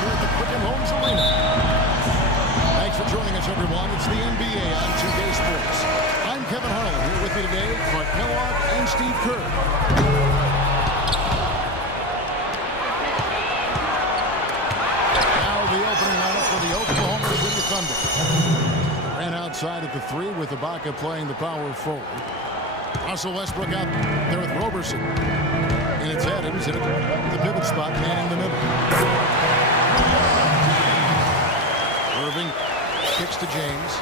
here at the Quicken Loans Arena. Thanks for joining us, everyone. It's the NBA on 2K Sports. I'm Kevin Harlan, here with you today, Clark Kellogg and Steve Kerr. Now the opening lineup for the Oklahoma City Thunder. Ran outside at the 3 with Ibaka playing the power forward. Russell Westbrook out there with Roberson. And it's Adams in the pivot spot, man in the middle. Irving kicks to James.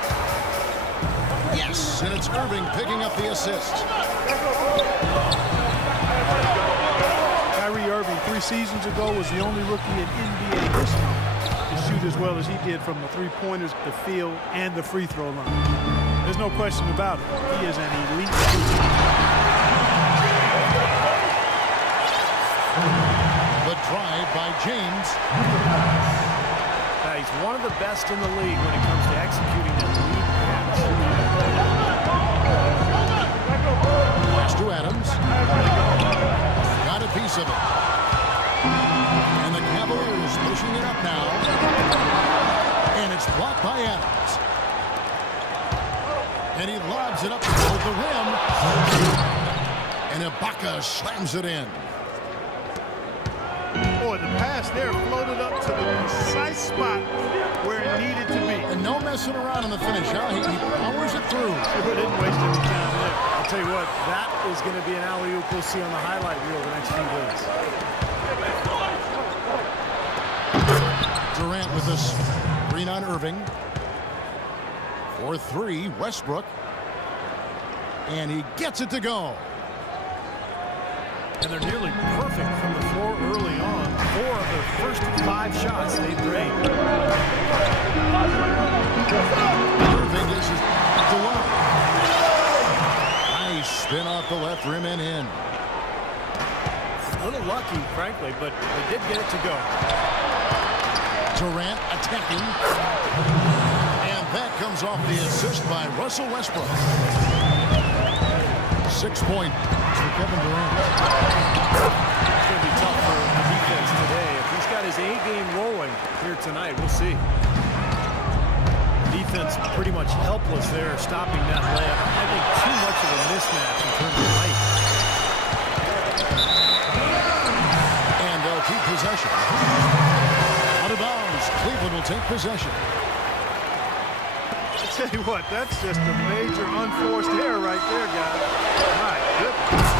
Yes, and it's Irving picking up the assist. Kyrie Irving 3 seasons ago was the only rookie in NBA history to shoot as well as he did from the three-pointers, the field, and the free throw line. There's no question about it. He is an elite shooter. The drive by James. He's one of the best in the league when it comes to executing that lead pass. Pass to Adams. Got a piece of it. And the Cavaliers pushing it up now. And it's blocked by Adams. And he lobs it up toward the rim. And Ibaka slams it in. Boy, the pass there floated up to the precise spot where it needed to be. And no messing around in the finish, huh? He powers it through. Sure didn't waste any time there. I'll tell you what, that is going to be an alley-oop we'll see on the highlight reel the next few days. Durant with this screen on Irving. 4-3, Westbrook. And he gets it to go. And they're nearly perfect from the floor early on. 4 of their first 5 shots they've made. Irving is the one. Nice spin off the left rim and in. A little lucky, frankly, but they did get it to go. Durant attacking. And that comes off the assist by Russell Westbrook. 6 points for Kevin Durant. It's going to be tough for the defense today. If he's got his A game rolling here tonight, we'll see. Defense pretty much helpless there, stopping that layup. I think too much of a mismatch in terms of height. And they'll keep possession. Out of bounds. Cleveland will take possession. Tell you what, that's just a major unforced error right there, guys. My goodness.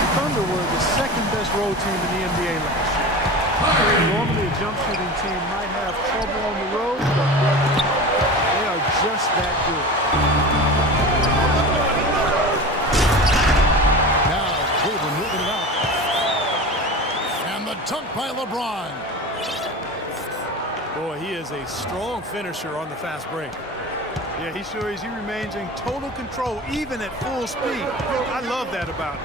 The Thunder were the second-best road team in the NBA last year. Normally, a jump shooting team might have trouble on the road, but they are just that good. Now, Cleveland moving it up. And the dunk by LeBron. Boy, he is a strong finisher on the fast break. Yeah, he sure is. He remains in total control, even at full speed. I love that about him.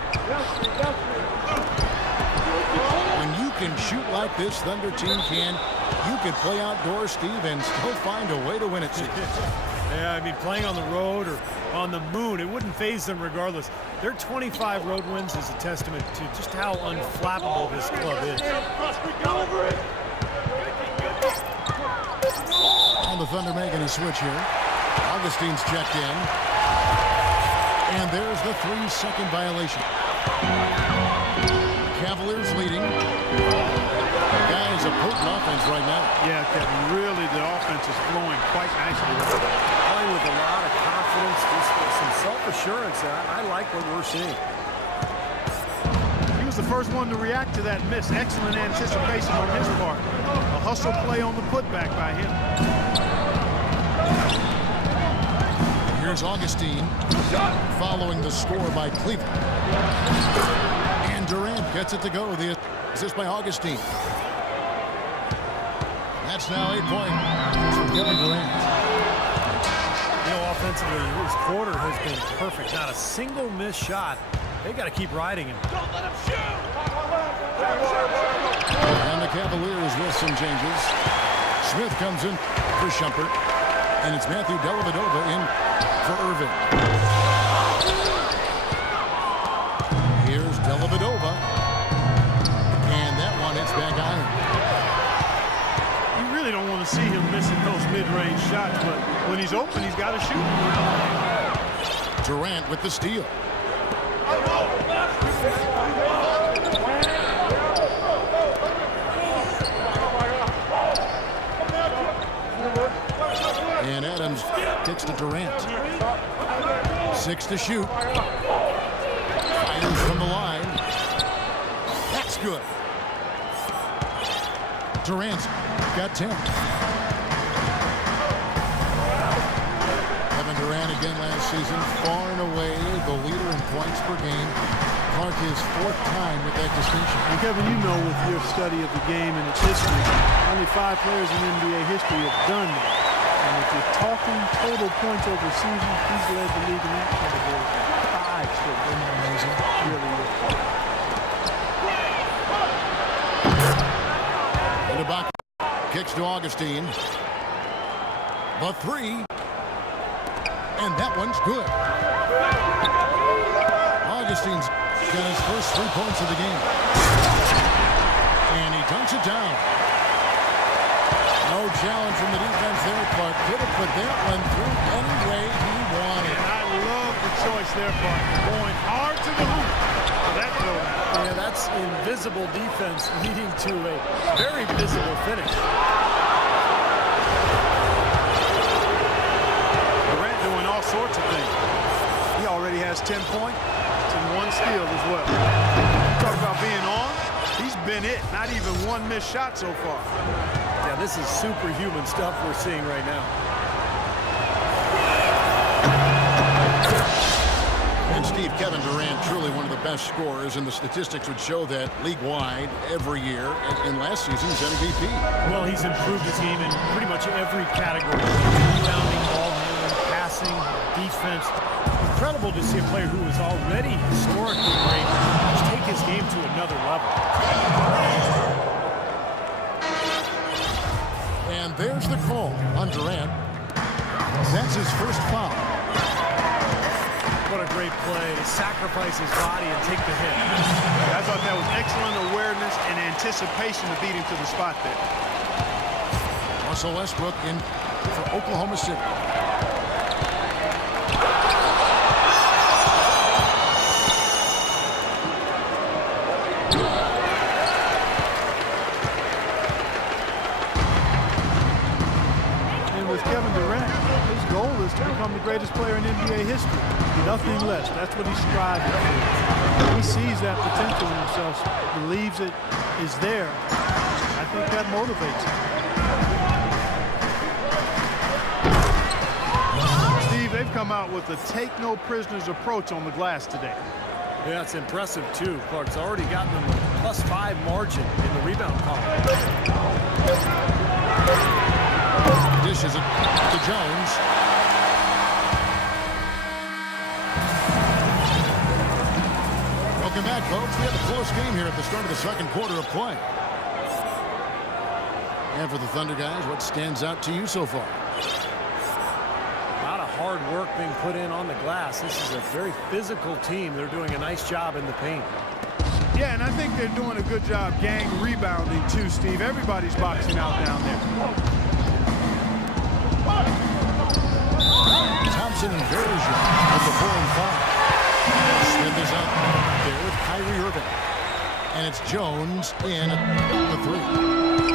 When you can shoot like this Thunder team can, you can play outdoors, Steve, and still find a way to win it. Yeah, I mean, playing on the road or on the moon, it wouldn't faze them regardless. Their 25 road wins is a testament to just how unflappable this club is. On the Thunder making a switch here. Augustine's checked in. And there's the 3-second violation. Cavaliers leading. Guys, a potent offense right now. Yeah, Kevin, really the offense is flowing quite nicely. Playing with a lot of confidence, just some self-assurance. I like what we're seeing. He was the first one to react to that miss. Excellent anticipation on his part. A hustle play on the putback by him. Here's Augustine following the score by Cleveland. And Durant gets it to go. The assist by Augustine. That's now 8 points for Kevin Durant. You know, offensively, his quarter has been perfect. Not a single missed shot. They got to keep riding him. Don't let him shoot! And the Cavaliers with some changes. Smith comes in for Shumpert. And it's Matthew Dellavedova in for Irving. Here's Dellavedova. And that one open, he's got to shoot. Durant with the steal. And Adams kicks to Durant. 6 to shoot. Fires from the line. That's good. Durant's got 10. Kevin Durant again last season, far and away the leader in points per game. Clark his 4th time with that distinction. And Kevin, you know with your study of the game and its history, only 5 players in NBA history have done that. And if you're talking total points over a season, he's led the league in that category. 5 straight. Amazing. Really is. Ibaka kicks to Augustine. The 3. And that one's good. Augustine's got his first 3 points of the game. And he dunks it down. No challenge from the defense there, Clark. Could have put that one through any way he wanted. And I love the choice there, Clark. Going hard to the hoop. So that throw. Yeah, that's invisible defense leading to a very visible finish. Durant doing all sorts of things. He already has 10 points and 1 steal as well. Talk about being on. He's been it. Not even 1 missed shot so far. Yeah, this is superhuman stuff we're seeing right now. And Steve, Kevin Durant, truly one of the best scorers, and the statistics would show that league-wide every year, and last season's MVP. Well, he's improved his game in pretty much every category. Rebounding, ball handling, passing, defense. Incredible to see a player who was already historically great just take his game to another level. And there's the call on Durant. That's his first foul. What a great play to sacrifice his body and take the hit. I thought that was excellent awareness and anticipation to beat him to the spot there. Russell Westbrook in for Oklahoma City. Kevin Durant, his goal is to become the greatest player in NBA history. Nothing less. That's what he's striving for. He sees that potential in himself, believes it is there. I think that motivates him. Steve, they've come out with a take-no-prisoners approach on the glass today. Yeah, it's impressive, too. Clark's already gotten them a +5 margin in the rebound column. Dishes it to Jones. Welcome back, folks. We have a close game here at the start of the 2nd quarter of play. And for the Thunder guys, what stands out to you so far? A lot of hard work being put in on the glass. This is a very physical team. They're doing a nice job in the paint. Yeah, and I think they're doing a good job gang rebounding, too, Steve. Everybody's boxing out down there. Thompson and Verja with the 4 and 5. Smith is up there with Kyrie Irving. And it's Jones in the 3.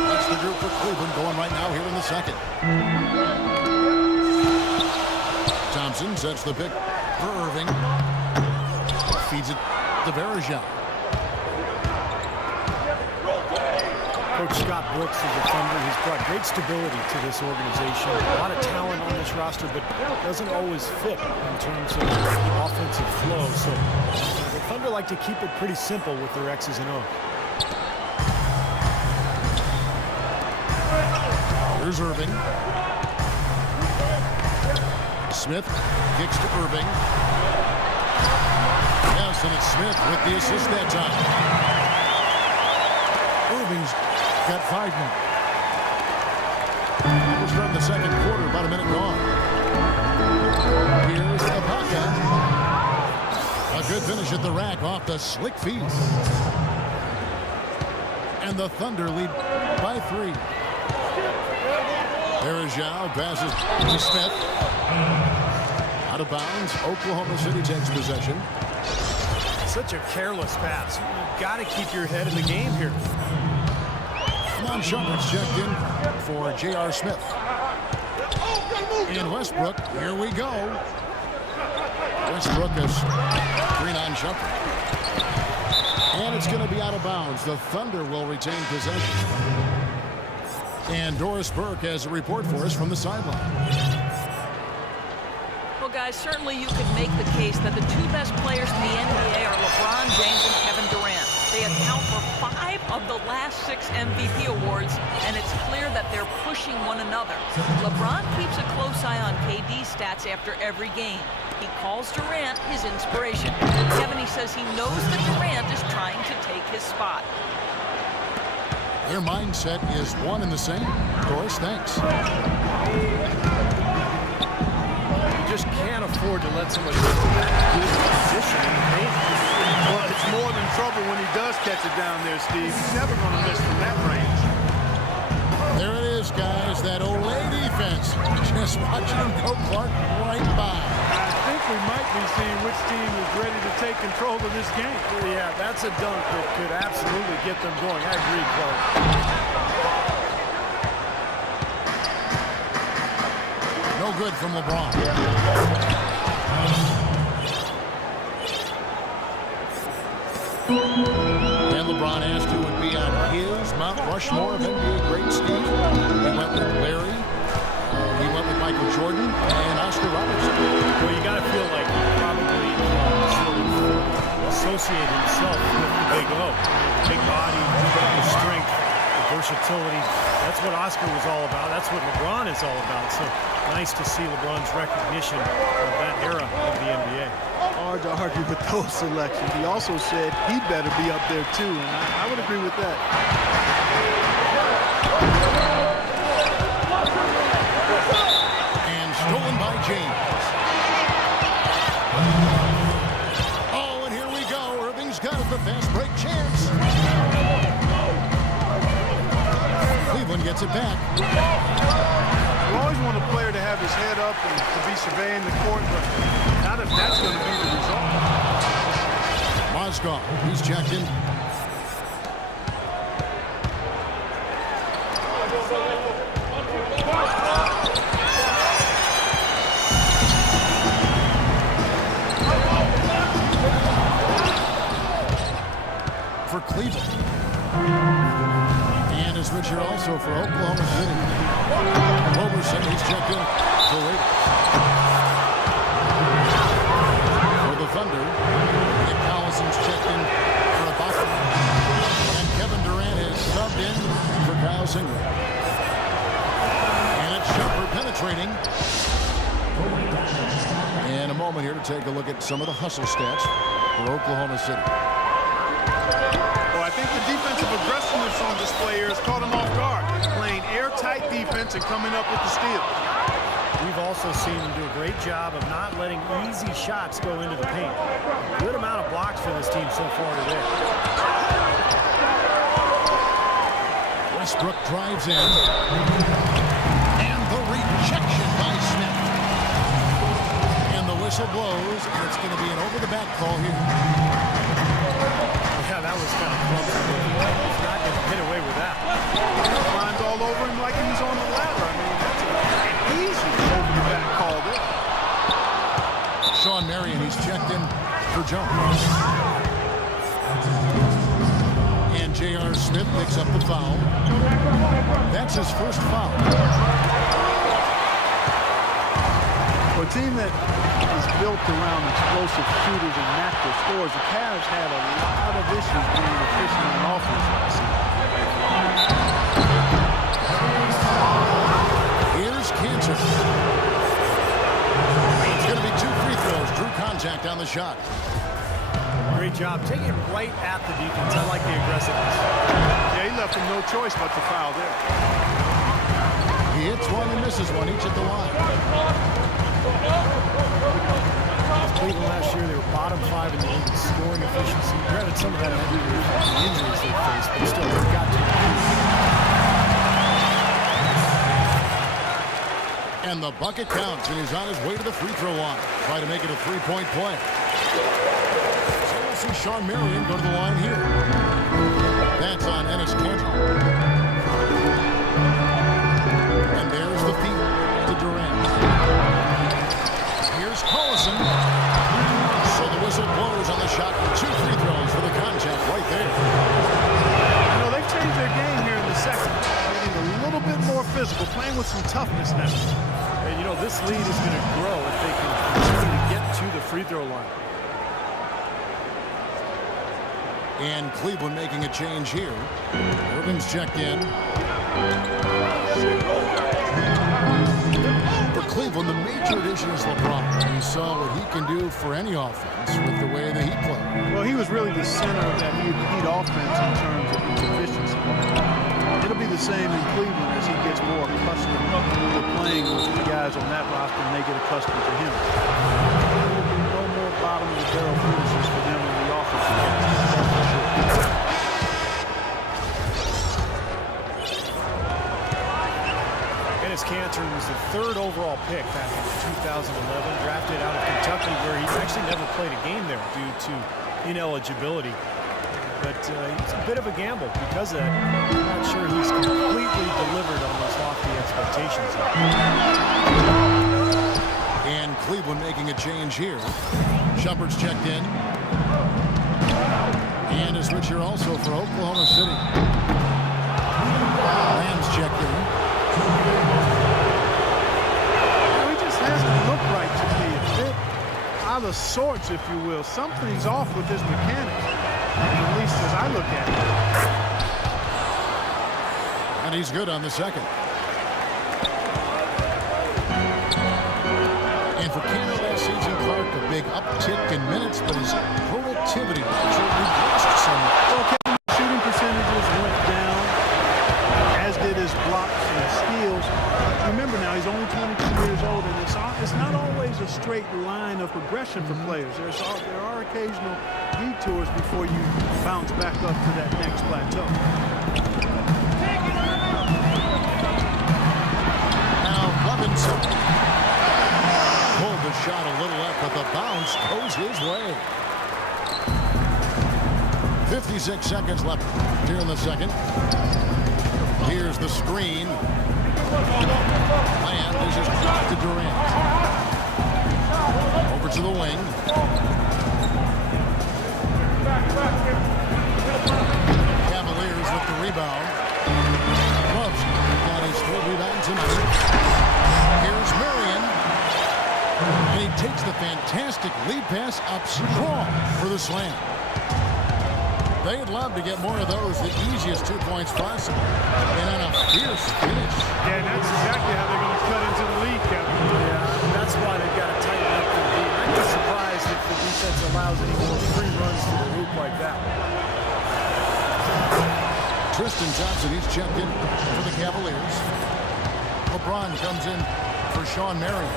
That's the group for Cleveland going right now here in the 2nd. Thompson sets the pick for Irving. Feeds it to Verja. Coach Scott Brooks of the Thunder has brought great stability to this organization. A lot of talent on this roster, but doesn't always fit in terms of the offensive flow. So the Thunder like to keep it pretty simple with their X's and O's. Here's Irving. Smith kicks to Irving. Yes, and it's Smith with the assist that time. Irving's got 5 now. We'll start the 2nd quarter, about a minute gone. Here's Ibaka. A good finish at the rack off the slick feet. And the Thunder lead by 3. There is Zhao, passes to Smith. Out of bounds. Oklahoma City takes possession. Such a careless pass. You've got to keep your head in the game here. Come on, Shumpert's checked in for J.R. Smith. And Westbrook, here we go. Westbrook is green on Shumpert. And it's going to be out of bounds. The Thunder will retain possession. And Doris Burke has a report for us from the sideline. Well, guys, certainly you could make the case that the two best players in the NBA are LeBron James and Kevin Durant. They account for 5 of the last 6 MVP awards, and it's clear that they're pushing one another. LeBron keeps a close eye on KD's stats after every game. He calls Durant his inspiration. Kevin, he says he knows that Durant is trying to take his spot. Their mindset is one and the same. Doris, thanks. You just can't afford to let somebody get to that good position in the paint. Well, it's more than trouble when he does catch it down there, Steve. He's never going to miss from that range. There it is, guys. That Olay defense. Just watching him go Clark right by. I think we might be seeing which team is ready to take control of this game. Yeah, that's a dunk that could absolutely get them going. I agree, Clark. No good from LeBron. And LeBron asked who would be on his Mount Rushmore of NBA greats, Steve. He went with Larry. He went with Michael Jordan and Oscar Robertson. Well, you got to feel like he probably sort of associate himself with the big O. The big body, the strength, the versatility. That's what Oscar was all about. That's what LeBron is all about. So nice to see LeBron's recognition of that era of the NBA. Hard to argue with those selections. He also said he'd better be up there too, and I would agree with that. And stolen by James. Oh, and here we go. Irving's got it, the fast break chance. Cleveland gets it back. You always want a player to have his head up and to be surveying the court, but not if that's going to be the result. Mozgov, he's checked in. For Cleveland. And is Richard also for Oklahoma City. Roberson, he's checked in for Raiders. For the Thunder, Nick Collison's checked in for Ibaka. And Kevin Durant is subbed in for Kyle Singer. And it's Shumpert penetrating. And a moment here to take a look at some of the hustle stats for Oklahoma City. Well, I think the defensive aggressiveness on display here has caught him off guard. Playing airtight defense and coming up with the steal. We've also seen him do a great job of not letting easy shots go into the paint. A good amount of blocks for this team so far today. Westbrook drives in. And the rejection by Smith. And the whistle blows, and it's going to be an over-the-back call here. Yeah, that was kind of clumsy. He's not going to get away with that. Climbed all over him like he was on the ladder. I mean, that's an easy over-the-back call there. Sean Marion, he's checked in for Jones. And J.R. Smith picks up the foul. That's his first foul. For a team that is built around explosive shooters and natural scorers, the Cavs had a lot of issues being efficient on offense last season. Here's Cantor. It's going to be 2 free throws. Drew contact on the shot. Great job taking it right at the defense. I like the aggressiveness. Yeah, he left him no choice but to foul there. He hits one and misses one, each at the line. Cleveland last year, they were bottom 5 in the league in scoring efficiency. Granted, some of that had to do with the injuries they faced, but still, they've got to. And the bucket counts, and he's on his way to the free throw line. Try to make it a three-point play. So we'll see Sean Marion go to the line here. That's on Ennis Cantor. And there's the feed to Durant. Here's Collison. So the whistle blows on the shot with 2 free throws for the contact right there. You know, they've changed their game here in the second. Getting a little bit more physical, playing with some toughness now. And, you know, this lead is going to grow if they can continue to get to the free throw line. And Cleveland making a change here. Irving's checked in. For Cleveland, the major addition is LeBron. We saw what he can do for any offense with the way that he played. Well, he was really the center of that Heat offense in terms of its efficiency. It'll be the same in Cleveland as he gets more accustomed to playing with the guys on that roster and they get accustomed to him. There will be no more bottom of the barrel finishes for them in the offense. Ennis Cantor was the 3rd overall pick back in 2011, drafted out of Kentucky, where he actually never played a game there due to ineligibility. But it's a bit of a gamble because of that. I'm not sure he's completely delivered on those lofty expectations. And Cleveland making a change here. Shumpert's checked in. And a switch here also for Oklahoma City. Lamb's checked in. He just hasn't looked right to me. A bit out of sorts, if you will. Something's off with his mechanics. At least as I look at it. And he's good on the second. And for Canada last season, Clark, a big uptick in minutes, but his productivity actually regressed somewhat. Okay, shooting percentages went down, as did his blocks and steals. Remember now, he's only 22 years old, and it's not always a straight line of progression for players. There are occasional detours before you bounce back up to that next plateau. Now Levinson pulled the shot a little up, but the bounce goes his way. 56 seconds left here in the second. Here's the screen. Land is just dropped to Durant. Over to the wing. Cavaliers with the rebound. Loves got his 3rd rebound tonight. Here's Marion. And he takes the fantastic lead pass up strong for the slam. They'd love to get more of those, the easiest 2 points possible. And on a fierce finish. Yeah, and that's exactly how they're going to cut into the lead, Kevin. Yeah, that's why they've got to tighten up the lead. I'd be surprised if the defense allows any more free runs to the hoop like that. Tristan Thompson, he's checked in for the Cavaliers. LeBron comes in for Sean Marion.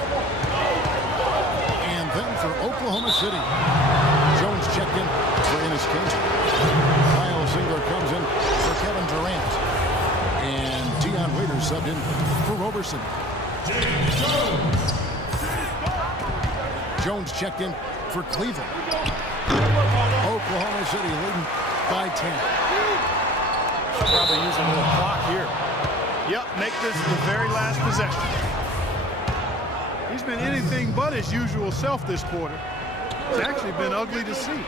And then for Oklahoma City, Jones checked in for Ennis Cantor. Kyle Singler comes in for Kevin Durant. And Dion Waiters subbed in for Roberson. Jones checked in for Cleveland. Oklahoma City leading by 10. Probably using a little clock here. Yep, make this the very last possession. He's been anything but his usual self this quarter. It's actually been ugly to see.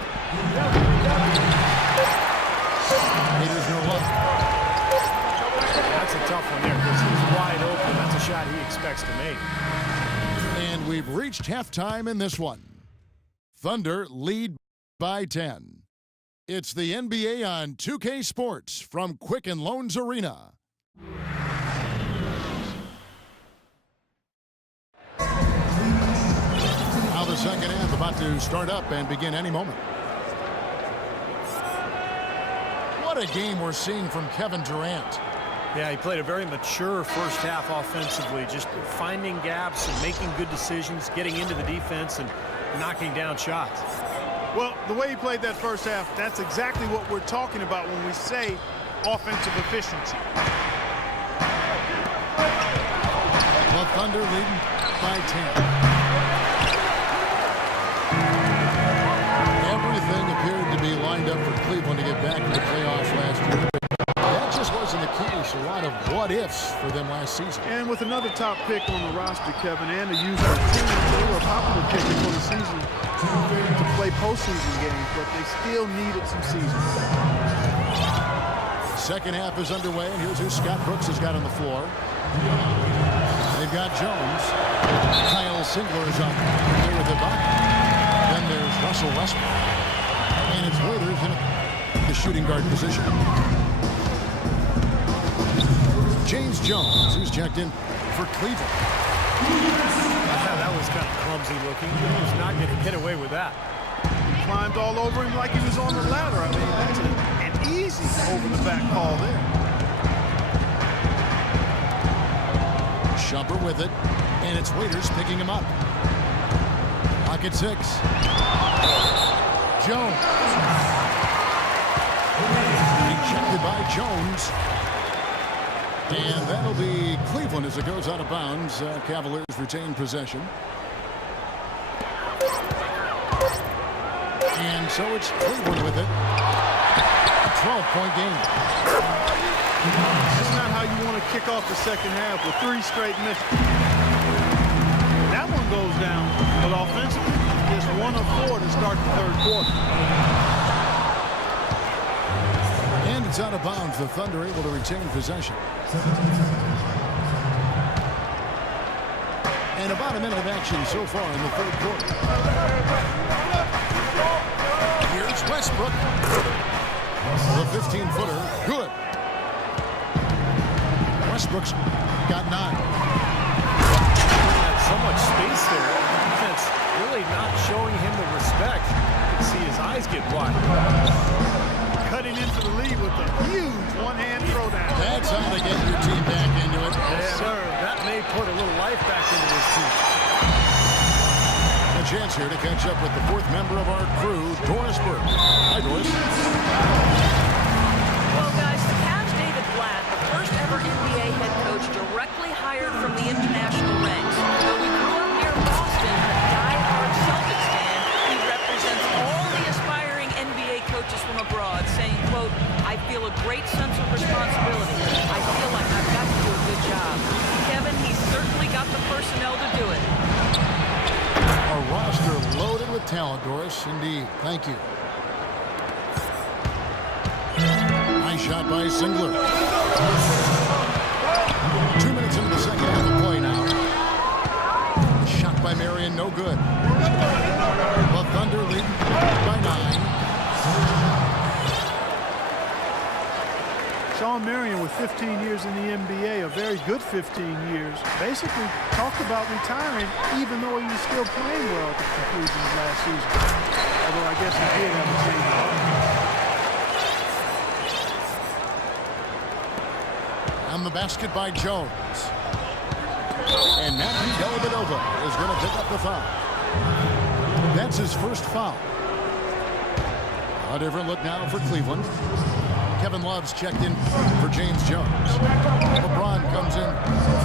There's no luck. That's a tough one there because he's wide open. That's a shot he expects to make. And we've reached halftime in this one. Thunder lead by 10. It's the NBA on 2K Sports from Quicken Loans Arena. Now the second half about to start up and begin any moment. What a game we're seeing from Kevin Durant. Yeah, he played a very mature first half offensively, just finding gaps and making good decisions, getting into the defense and knocking down shots. Well, the way he played that first half, that's exactly what we're talking about when we say offensive efficiency. The Thunder leading by 10. Everything appeared to be lined up for Cleveland to get back to the playoffs last year. That just wasn't the case. A lot of what-ifs for them last season. And with another top pick on the roster, Kevin, and a user team, they were a popular pick for the season to play postseason games, but they still needed some season. Second half is underway, and here's who Scott Brooks has got on the floor. They've got Jones. Kyle Singler is up there with Ibaka. Then there's Russell Westbrook. And it's Waiters in the shooting guard position. James Jones, who's checked in for Cleveland. Yeah, that was kind of clumsy looking. He was not going to get away with that. He climbed all over him like he was on the ladder. I mean, that's an easy over-the-back call there. Shumpert with it, and it's Waiters picking him up. Pocket 6. Jones. Rejected by Jones. And that'll be Cleveland as it goes out of bounds. Cavaliers retain possession. And so it's Cleveland with it. A 12-point game. That's not how you want to kick off the second half with 3 straight misses. That one goes down, but offensively, it's 1 of 4 to start the third quarter. And it's out of bounds. The Thunder able to retain possession. And about a minute of action so far in the third quarter. Here's Westbrook. The 15-footer. Good. Westbrook's got 9. Had so much space there. Defense really not showing him the respect. You can see his eyes get wide. Cutting into the lead with a huge one-hand throwdown. That's how they get your team back into it. Yes, sir. That may put a little life back into this team. A chance here to catch up with the 4th member of our crew, Doris Burke. Hi, Doris. Well, guys, the Cavs' David Blatt, the first ever NBA head coach directly hired from the international ranks. Though he grew up near Boston, a die-hard Celtics fan, he represents all the aspiring NBA coaches from abroad, saying, quote, I feel a great sense of responsibility. I feel like I've got to do a good job. Kevin, he's certainly got the personnel to do it. A roster loaded with talent, Doris. Indeed. Thank you. Nice shot by Singler. 2 minutes into the second half of play now. Shot by Marion, no good. The Thunder leading by 9. Sean Marion with 15 years in the NBA, a very good 15 years, basically talked about retiring even though he was still playing well at the conclusion of last season. Although I guess he did have a change of heart. On the basket by Jones. And Matthew Dellavedova is going to pick up the foul. That's his first foul. A different look now for Cleveland. Kevin Love's checked in for James Jones. LeBron comes in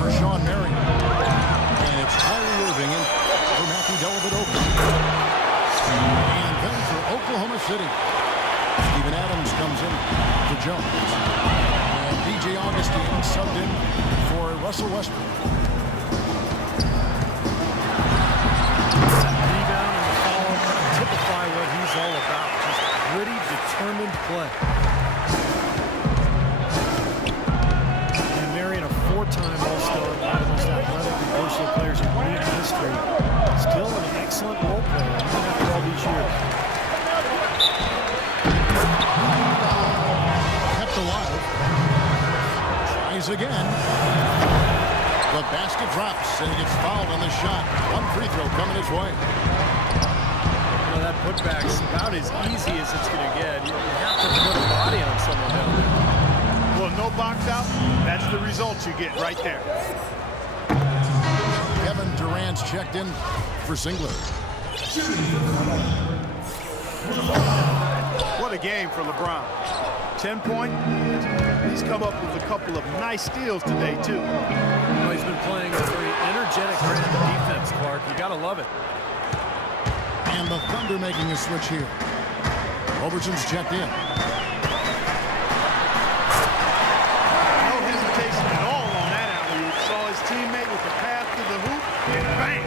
for Sean Marion. And it's Kyrie Irving in for Matthew Dellavedova. And then for Oklahoma City, Steven Adams comes in for Jones. And DJ Augustine subbed in for Russell Westbrook. Rebound and the follow typify what he's all about. Just gritty, determined play. And Marion, a 4-time All-Star, one of the most athletic and versatile players in league history. Still an excellent role player, even after all these years. Kept alive. Tries again. The basket drops, and he gets fouled on the shot. One free throw coming his way. You know, that putback's about as easy as it's going to get. You have to put a body on someone down there. Well, no box out, that's the result you get right there. Kevin Durant's checked in for Singler. What a game for LeBron. 10 points. He's come up with a couple of nice steals today, too. Well, he's been playing a very energetic energetic brand of defense, Clark. You got to love it. And the Thunder making a switch here. Roberson's checked in. No hesitation at all on that alley-oop. Saw his teammate with the path to the hoop, and bang!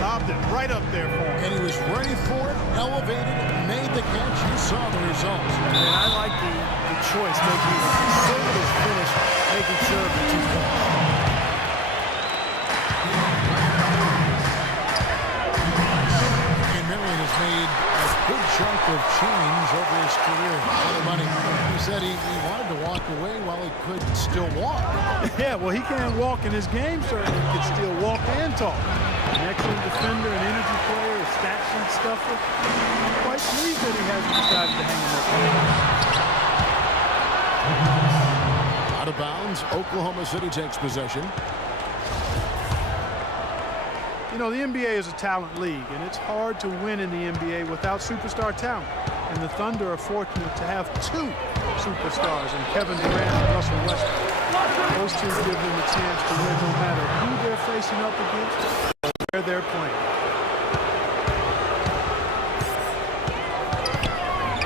Lobbed it right up there for him. And he was ready for it, elevated, made the catch. You saw the results. And I like the choice, making a conservative finish, making sure of the 2 points. And Maryland has made a good chunk of change over his career. A lot of money. He said he wanted to walk away while he could still walk. Yeah, well, he can't walk in his game, certainly. He can still walk and talk. An excellent defender, an energy player, a stat sheet stuffer. I'm quite pleased that he hasn't decided to hang him up. Out of bounds, Oklahoma City takes possession. You know, the NBA is a talent league, and it's hard to win in the NBA without superstar talent. And the Thunder are fortunate to have 2 superstars in Kevin Durant and Russell Westbrook. Those 2 give them a chance to win no matter who they're facing up against or where they're playing.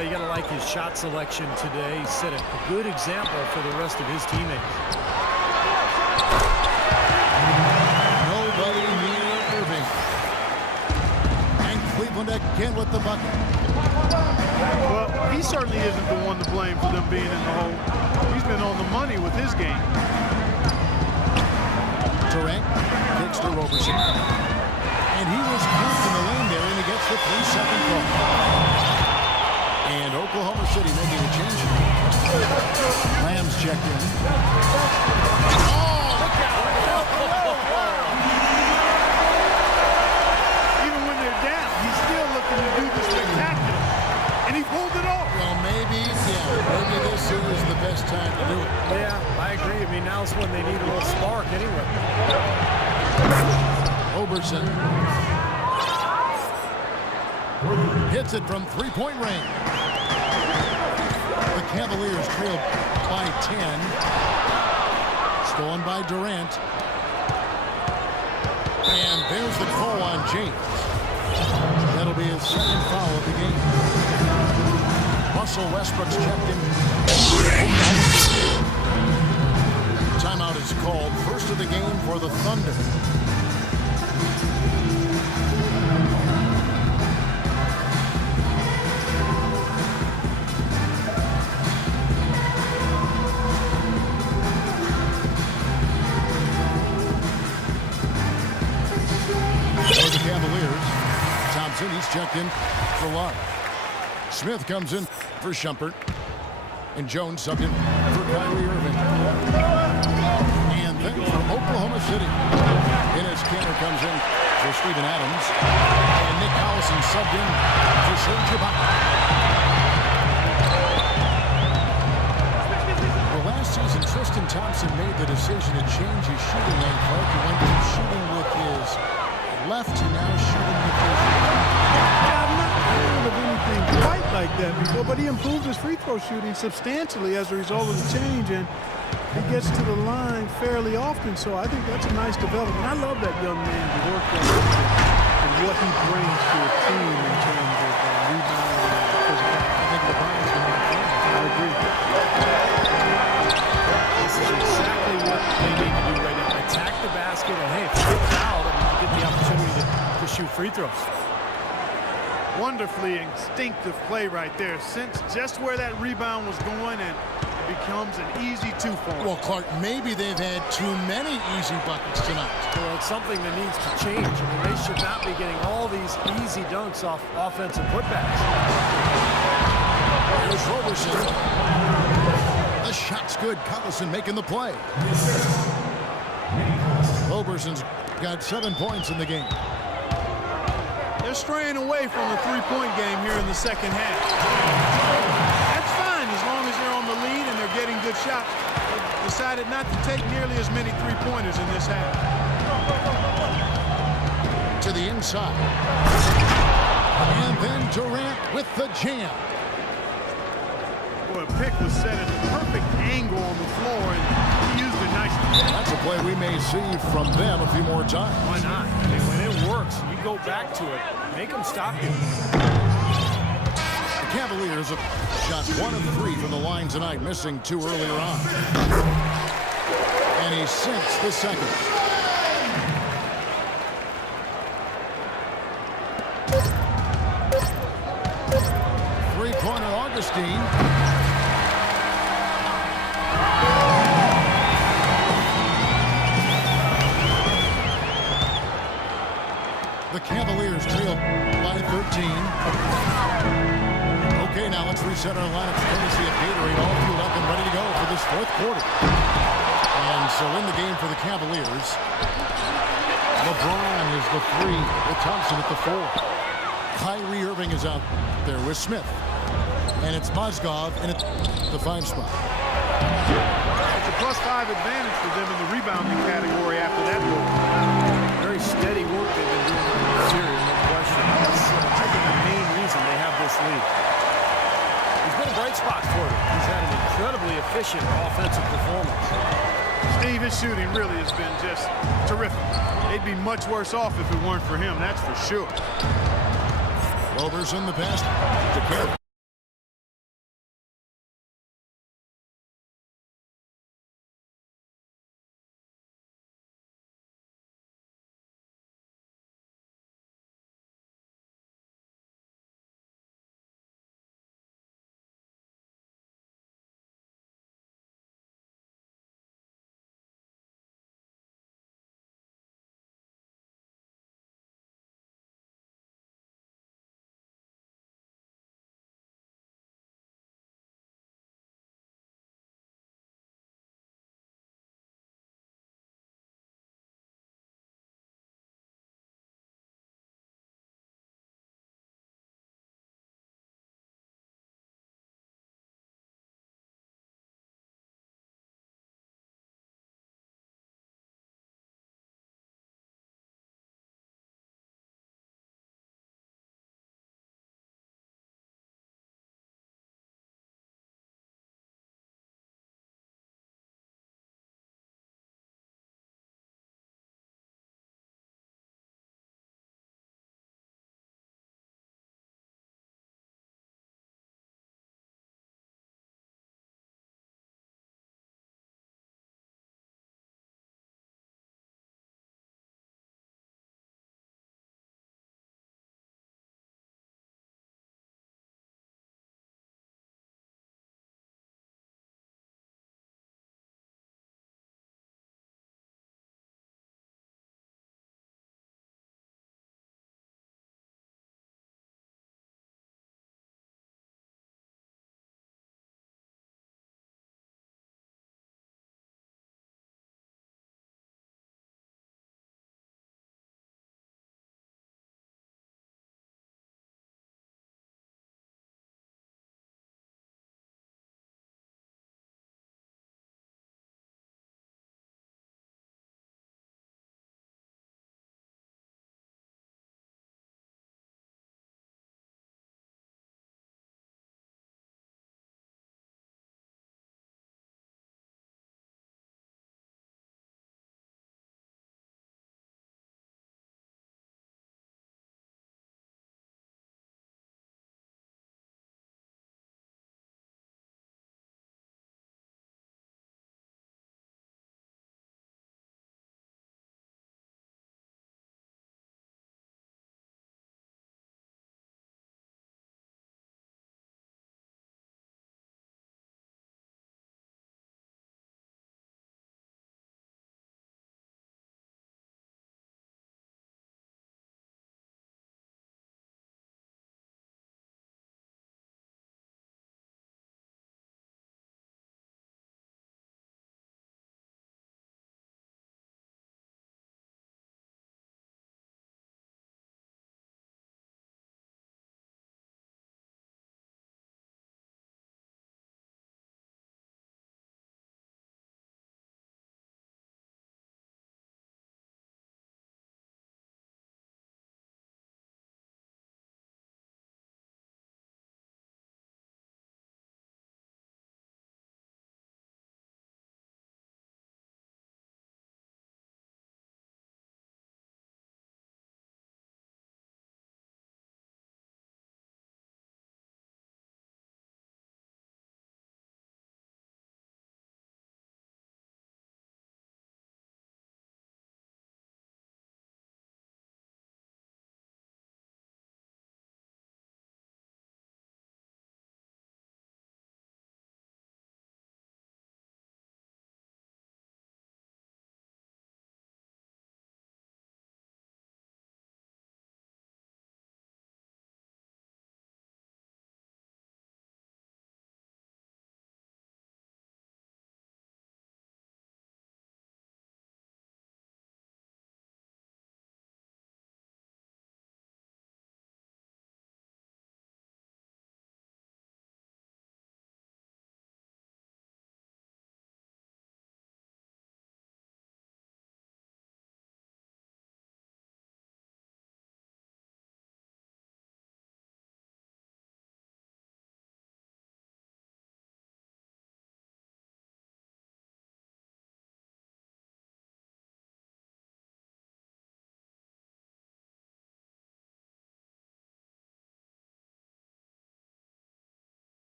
You got to like his shot selection today. He set a good example for the rest of his teammates. Nobody near Irving. And Cleveland again with the bucket. Well, he certainly isn't the one to blame for them being in the hole. He's been on the money with his game. Durant kicks to Roberson. And he was caught in the lane there, and he gets the 3-second call. And Oklahoma City making a change. Lamb's checked in. Oh, look out. Even when they're down, he's still looking to do the spectacular. And he pulled it off. Well, maybe this is the best time to do it. Yeah, I agree. I mean, now's when they need a little spark anyway. Roberson hits it from 3-point range. The Cavaliers trail by 10. Stolen by Durant. And there's the call on James. That'll be his 2nd foul of the game. Russell Westbrook's checked in. Timeout is called. First of the game for the Thunder. He's checked in for Love. Smith comes in for Shumpert. And Jones subbed in for Kyrie Irving. And then for Oklahoma City, Enes Kanter comes in for Steven Adams. And Nick Collison subbed in for Serge Ibaka. Well, last season, Tristan Thompson made the decision to change his shooting lane. Clark, he went from shooting with his left to now shooting with his right. I've not heard of anything quite like that before, but he improved his free throw shooting substantially as a result of the change, and he gets to the line fairly often, so I think that's a nice development. I love that young man's work ethic and what he brings to a team in terms of rebounding and physicality. I think LeBron's going to be I agree. This is exactly what they need to do right now. Attack the basket, and hey, if you get fouled, I mean, you get the opportunity to shoot free throws. Wonderfully instinctive play right there. Sense just where that rebound was going, and it becomes an easy 2 for him. Well, Clark, maybe they've had too many easy buckets tonight. Well, it's something that needs to change. I mean, they should not be getting all these easy dunks off offensive putbacks. Here's Roberson. The shot's good. Collison making the play. Roberson's got 7 points in the game. They're straying away from the three-point game here in the second half. That's fine as long as they're on the lead and they're getting good shots. They decided not to take nearly as many three-pointers in this half. To the inside. And then Durant with the jam. Boy, a pick was set at a perfect angle on the floor, and he used it nicely. That's a play we may see from them a few more times. Why not? I mean, when it works, you go back to it. Make them stop you. The Cavaliers have shot 1 of 3 from the line tonight, missing 2 earlier on. And he sinks the second. Three-pointer Augustine. The Cavaliers trail by 13. Okay, now let's reset our lineups courtesy of Gatorade, all fueled up and ready to go for this fourth quarter. And so in the game for the Cavaliers, LeBron is the 3, with Thompson at the 4. Kyrie Irving is out there with Smith. And it's Mozgov in at the 5 spot. It's a +5 advantage for them in the rebounding category after that goal. Very steady work they've been doing in the series, no question. That's, I think, the main reason they have this lead. He's been a bright spot for them. He's had an incredibly efficient offensive performance. Steve, his shooting really has been just terrific. They'd be much worse off if it weren't for him, that's for sure. Roberson the pass to Kerr.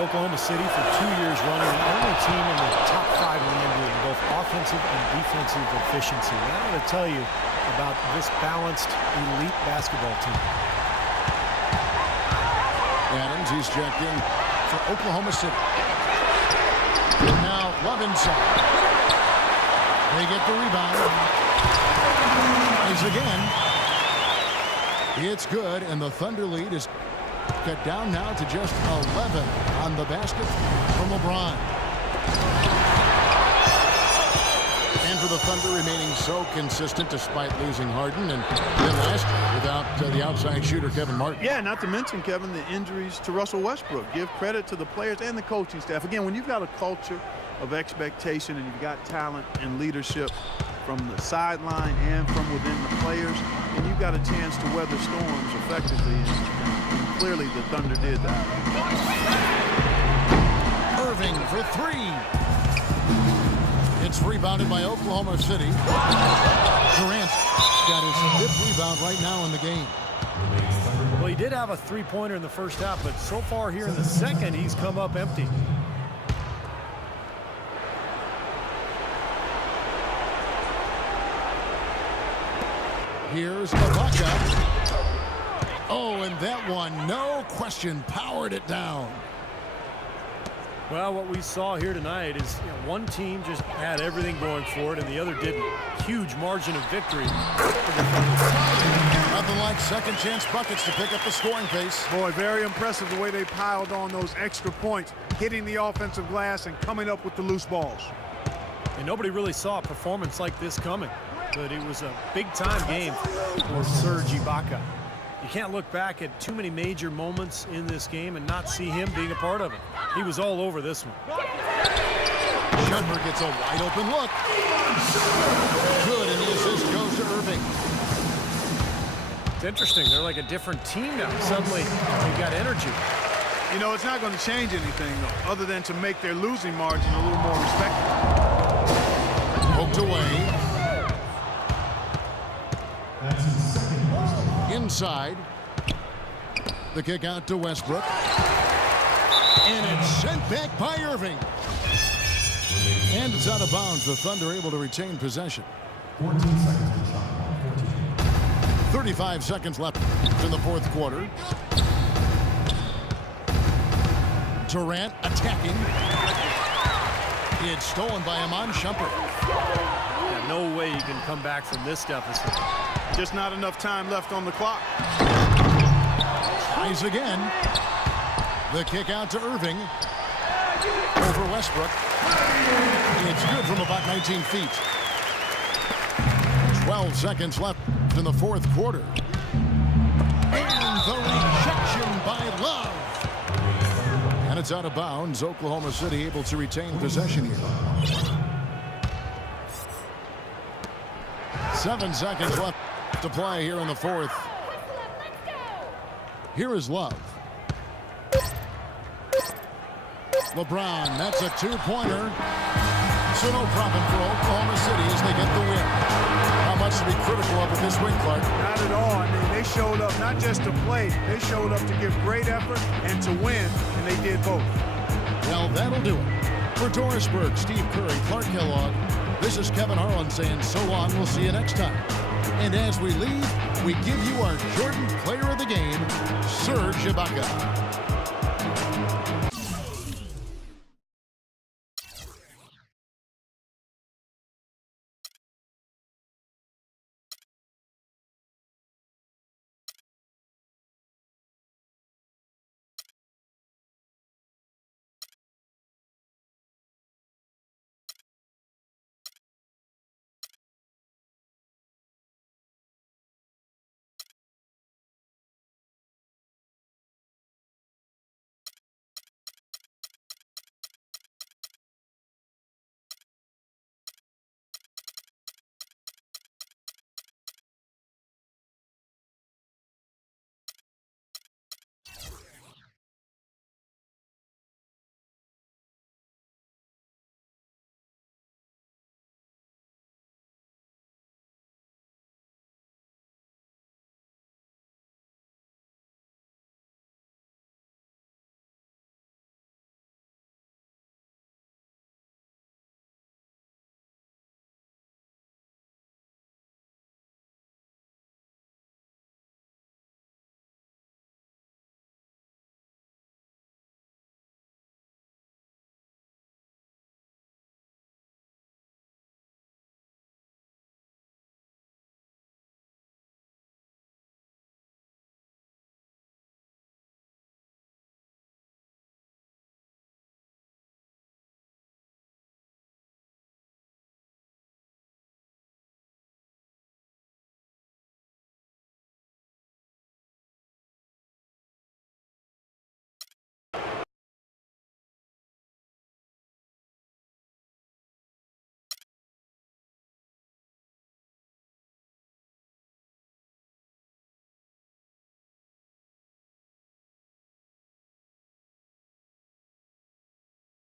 Oklahoma City for 2 years running, the only team in the top 5 in the NBA in both offensive and defensive efficiency. That ought to tell you about this balanced elite basketball team. Adams, he's checked in for Oklahoma City. Now Love inside. They get the rebound. Is again. It's good, and the Thunder lead is cut down now to just 11 on the basket from LeBron. And for the Thunder remaining so consistent despite losing Harden and then last year without the outside shooter Kevin Martin. Yeah, not to mention, Kevin, the injuries to Russell Westbrook. Give credit to the players and the coaching staff. Again, when you've got a culture of expectation and you've got talent and leadership from the sideline and from within the players, and you've got a chance to weather storms effectively, and clearly the Thunder did that. Irving for three. It's rebounded by Oklahoma City. Durant's got his 5th rebound right now in the game. Well, he did have a three-pointer in the first half, but so far here in the second, he's come up empty. Here's Ibaka. Oh, and that one, no question, powered it down. Well, what we saw here tonight is one team just had everything going for it, and the other didn't. Huge margin of victory. Nothing like second chance buckets to pick up the scoring pace. Boy, very impressive the way they piled on those extra points, hitting the offensive glass and coming up with the loose balls. And nobody really saw a performance like this coming, but it was a big-time game for Serge Ibaka. You can't look back at too many major moments in this game and not see him being a part of it. He was all over this one. Shumpert gets a wide open look. Good, and the assist goes to Irving. It's interesting. They're like a different team now. Suddenly, they've got energy. You know, it's not going to change anything, though, other than to make their losing margin a little more respectable. Poked away. Inside. The kick out to Westbrook. And it's sent back by Irving. And it's out of bounds. The Thunder able to retain possession. 35 seconds left in the fourth quarter. Durant attacking. It's stolen by Iman Shumpert. Yeah, no way you can come back from this deficit. Just not enough time left on the clock. Tries again. The kick out to Irving. Over Westbrook. It's good from about 19 feet. 12 seconds left in the fourth quarter. And the rejection by Love. And it's out of bounds. Oklahoma City able to retain possession here. 7 seconds left to play here in the fourth. Here is Love. LeBron, that's a two-pointer. So no problem for Oklahoma City as they get the win. How much to be critical of with this win, Clark? Not at all. I mean, they showed up not just to play. They showed up to give great effort and to win, and they did both. Well, that'll do it. For Doris Burke, Steve Curry, Clark Kellogg, this is Kevin Harlan saying so long. We'll see you next time. And as we leave, we give you our Jordan Player of the Game, Serge Ibaka.